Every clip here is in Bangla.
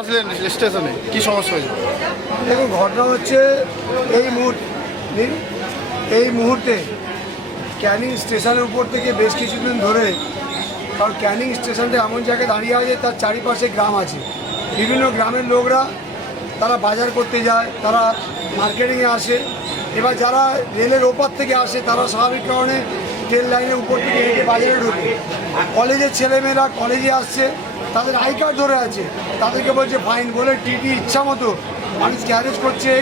আসলেন স্টেশনে কি সমস্যা হয়েছে? দেখুন, ঘটনা হচ্ছে এই মুহূর্তে ক্যানিং স্টেশনের উপর থেকে বেশ কিছুদিন ধরে, কারণ ক্যানিং স্টেশনটা এমন জায়গায় দাঁড়িয়ে আছে, তার চারিপাশে গ্রাম আছে। বিভিন্ন গ্রামের লোকরা তারা বাজার করতে যায়, তারা মার্কেটিংয়ে আসে। এবার যারা রেলের ওপার থেকে আসে তারা স্বাভাবিক কারণে ট্রেন লাইনের উপর থেকে হেঁটে বাজারে ঢুকে। কলেজের ছেলেমেয়েরা কলেজে আসছে, তাদের আই কার্ড ধরে আছে, তাদেরকে বলছে ফাইন বলে টিটি ইচ্ছা মতো মানুষকে অ্যারেস্ট করছে।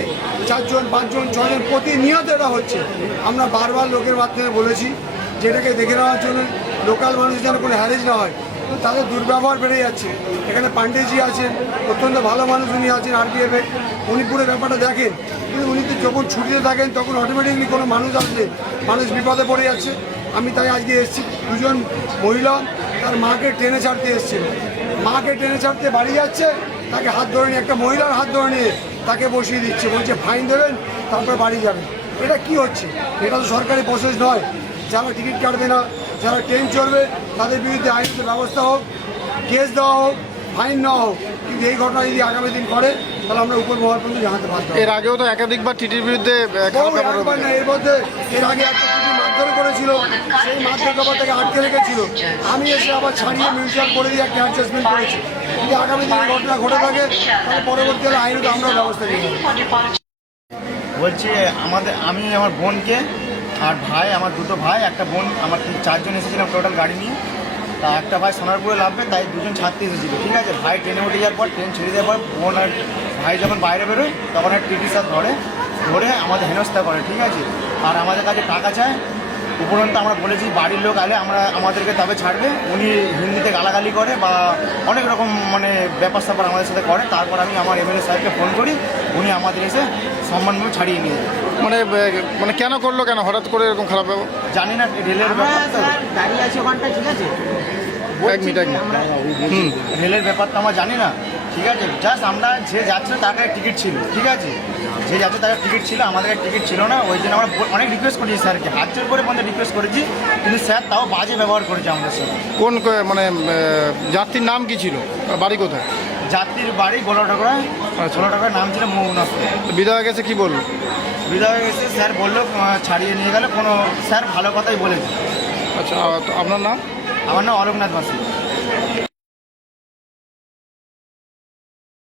4 জন 5 জন 6 জন প্রতিনিয়ত এটা হচ্ছে। আমরা বারবার লোকের মাধ্যমে বলেছি যে এটাকে দেখে নেওয়ার জন্য, লোকাল মানুষ যেন কোনো হ্যারেজ না হয়। তাদের দুর্ব্যবহার বেড়ে যাচ্ছে। এখানে পাণ্ডেজি আছেন, অত্যন্ত ভালো মানুষ উনি আছেন আরপিএফে, উনি পুরো ব্যাপারটা দেখেন। কিন্তু উনি তো যখন ছুটিতে থাকেন তখন অটোমেটিকলি কোনো মানুষ আসলে মানুষ বিপদে পড়ে যাচ্ছে। আমি তাই আজকে এসেছি। 2 জন মহিলা তার মাকে ট্রেনে ছাড়তে এসেছিল, মাকে ট্রেনে ছাড়তে বাড়ি যাচ্ছে, তাকে হাত ধরে নিয়ে, একটা মহিলার হাত ধরে নিয়ে তাকে বসিয়ে দিচ্ছে, বলছে ফাইন দেবেন তারপর বাড়ি যাবেন। এটা কি হচ্ছে? এটা তো সরকারি প্রসেস নয়। যারা টিকিট কাটবে না, যারা ট্রেন চলবে, তাদের বিরুদ্ধে আইনত ব্যবস্থা হোক, কেস দেওয়া হোক, ফাইন নেওয়া হোক। কিন্তু এই ঘটনা যদি আগামী দিন করে তাহলে আমরা উপর মহল পর্যন্ত জানাতে পারবো। এর আগেও তো একাধিকবার টিটির বিরুদ্ধে এর মধ্যে এর আগে একটা টিটি মারধর করেছিল, সেই মারধর ব্যাপার থেকে আটকে রেখেছিল। আমি এসে আবার ছাড়িয়ে মিউচুয়াল করে দিয়ে একটা অ্যাডজাস্টমেন্ট করেছি। যদি আগামী দিনে ঘটনা ঘটে থাকে তাহলে পরবর্তীকালে আইনত আমরা ব্যবস্থা নিয়ে নেব। বলছি আমি আমার বোনকে আর ভাই, আমার 2টো ভাই, একটা বোন, আমার 4 জন এসেছিলাম টোটাল গাড়ি নিয়ে। তা একটা ভাই সোনারপুরে নামবে, তাই 2 জন ছাড়তে এসেছিলো। ঠিক আছে, ভাই ট্রেনে উঠে যাওয়ার পর, ট্রেন ছেড়ে দেওয়ার পর বোন আর ভাই যখন বাইরে বেরোয় তখন এক টিটি স্যার ধরে আমাদের হেনস্থা করে। ঠিক আছে, আর আমাদের কাছে টাকা চায়। উপরন্ত আমরা বলেছি বাড়ির লোক আলে আমাদেরকে তবে ছাড়বে। উনি হিন্দিতে গালাগালি করে বা অনেক রকম ব্যাপার স্যাপার আমাদের সাথে করে। তারপর আমি আমার এমএলএ সাহেবকে ফোন করি, উনি আমাদের এসে সম্মানভাবে ছাড়িয়ে নিয়ে যায়। কেন করলো, কেন হঠাৎ করে এরকম খারাপ ব্যবহার? জানি না, রেলের ব্যাপার তো, গাড়ি আছে ওখানটা, ঠিক আছে, রেলের ব্যাপার তো আমরা জানি না। ঠিক আছে, জাস্ট আমরা যে যাচ্ছে তার কাছে টিকিট ছিল। ঠিক আছে, যে যাচ্ছে তার টিকিট ছিল, আমাদের টিকিট ছিল না। ওই জন্য আমরা অনেক রিকোয়েস্ট করেছি স্যারকে, হাত জোর করে রিকোয়েস্ট করেছি, কিন্তু স্যার তাও বাজে ব্যবহার করেছে আমাদের সাথে। কোন যাত্রীর নাম কি ছিল, বাড়ি কোথায়? যাত্রীর বাড়ি গোলাটাকড়া। 16 টাকার নাম ছিল মৌনাথ। বিধায়ক এসে কি বললো? বিধায়ক এসে স্যার বললো ছাড়িয়ে নিয়ে গেল, স্যার ভালো কথাই বলেছে। আচ্ছা, আপনার নাম? আমার নাম অলোকনাথ বাসী।